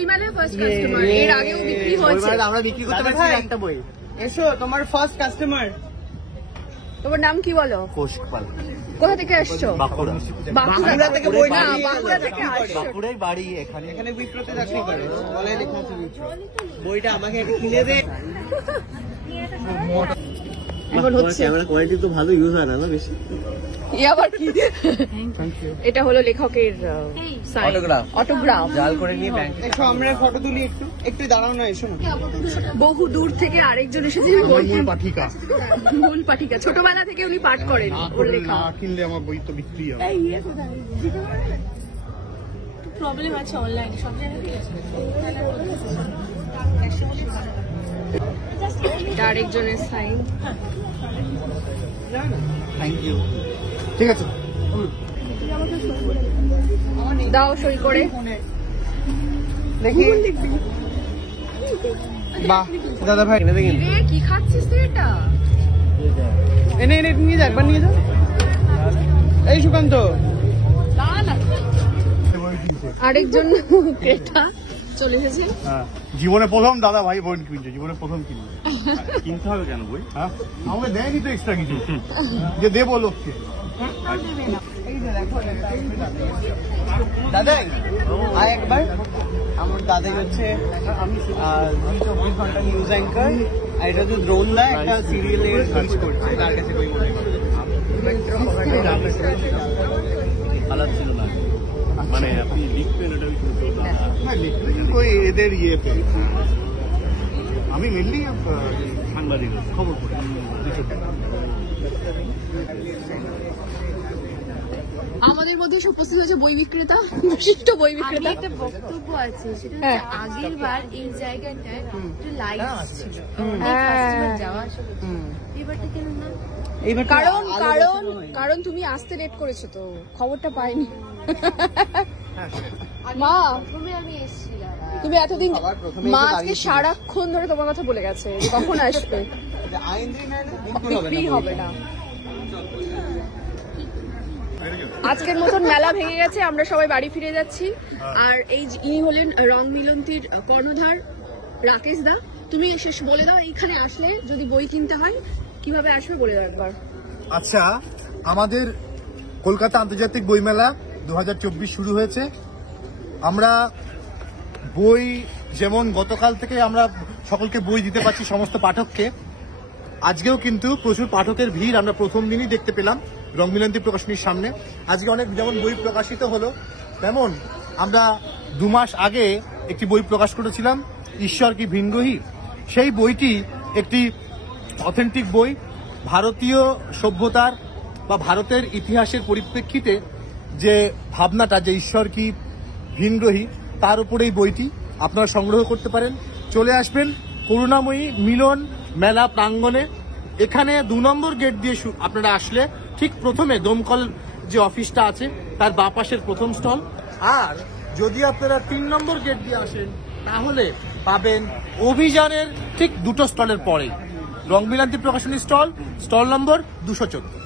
বইমেলায় first customer. এর আগেও বিক্রি হয়েছে। আমরা বিক্রি করতে পারছি একটা বই। এসো, তোমার ফার্স্ট কাস্টমার। তোমার নাম কি বলো? কৌশিকপাল। কোথা থেকে আসছো? বাঁকুড়া। বাঁকুড়া থেকে বই না, বাঁকুড়া থেকে আসছো। বাঁকুড়ায় বাড়ি, এখানে বিক্রতে চাকরি করে। বলে লেখা আছে বিক্র। বইটা আমাকে কিনে দে। এখন হচ্ছে ক্যামেরা কোয়ালিটি তো ভালো ইউজ হয় না বেশি। আবার কি? এটা হলো লেখকের অটোগ্রাফ জাল করে নিয়ে ব্যাংক। এসো আমরা ফটো তুলি একটু দাঁড়াও না, এসো না। বহু দূর থেকে আরেকজন এসেছে। মূল পাঠিকা ছোটবেলা থেকে উনি পাঠ করেন। ওর লেখা কিনলে আমার বই তো বিক্রি হবে। প্রবলেম আছে অনলাইনে সব জায়গায় আছে। এটা আরেকজনের সাইন। Thank you. ঠিক আছে, দাও সই করে দেখি। বাহ দাদা ভাই, এনে দেখেন কি খাচ্ছিস তুই? এটা এনে নিয়ে যা, একবার নিয়ে যা। এই সুকান্ত, আরেকজন ক্রেতা চলে এসেছে। জীবনে প্রথম দাদা ভাই বোন কিনছে, জীবনে প্রথম কিনবে। কিনতে হবে কেন বই? হ্যাঁ, আমাকে দেয়নি তো এক্সট্রা কিছু যে দেবো লোককে। দাদা আয় একবার। আমার দাদাই হচ্ছে 24 ঘন্টা নিউজ অ্যাঙ্কার, আর এটা তো দ্রোন দা একটা সিরিয়ালের কাজ করছে। তার কাছে বই মনে ভালো ছিল না, মানে আপনি লিখবেন এটা? হ্যাঁ লিখবেন ওই এদের ইয়েতে। আমি মেনলি সাংবাদিক, খবর পড়ি। আমাদের মধ্যে উপস্থিত হয়েছে বই বিক্রেতা, বিশিষ্ট বই বিক্রেতা। একটা বক্তব্য আছে, সেটা হচ্ছে আগের বার এই জায়গাটায় একটু লাইট ছিল, যাওয়া আসা এবারটা কেন না? কারণ তুমি আসতে লেট করেছো তো খবরটা পাইনি। মা আমি এসেছিলাম, তুমি এতদিন মা আজকে সারাক্ষণ ধরে তোমার কথা বলে গেছে কখন আসবে। বিক্রি হবে না। আজকের মতন মেলা ভেঙে গেছে, আমরা সবাই বাড়ি ফিরে যাচ্ছি। আর ইনি হলেন রং মিলন্তির কর্ণধার রাকেশ দা। তুমি শেষ বলে দাও, এইখানে আসলে যদি বই কিনতে হয় কিভাবে আসবে বলে দাও একবার। আচ্ছা, আমাদের কলকাতা আন্তর্জাতিক বইমেলা 2024 শুরু হয়েছে। আমরা বই যেমন গতকাল থেকে আমরা সকলকে বই দিতে পারছি, সমস্ত পাঠককে। আজকেও কিন্তু প্রচুর পাঠকের ভিড় আমরা প্রথম দিনই দেখতে পেলাম রংমিলন্তী প্রকাশনীর সামনে। আজকে অনেক যেমন বই প্রকাশিত হলো, তেমন আমরা 2 মাস আগে একটি বই প্রকাশ করেছিলাম, ঈশ্বর কি ভিনগ্রহী। সেই বইটি একটি অথেন্টিক বই, ভারতীয় সভ্যতার বা ভারতের ইতিহাসের পরিপ্রেক্ষিতে যে ভাবনাটা যে ঈশ্বর কি ভিনগ্রহী, তার উপরে এই বইটি আপনারা সংগ্রহ করতে পারেন। চলে আসবেন করুণাময়ী মিলন মেলা প্রাঙ্গণে। এখানে 2 নম্বর গেট দিয়ে আপনারা আসলে ঠিক প্রথমে দমকল যে অফিসটা আছে তার বাঁ পাশের প্রথম স্টল। আর যদি আপনারা 3 নম্বর গেট দিয়ে আসেন তাহলে পাবেন অভিযানের ঠিক 2টো স্টলের পরেই রংমিলন্তী প্রকাশনী স্টল নম্বর 214।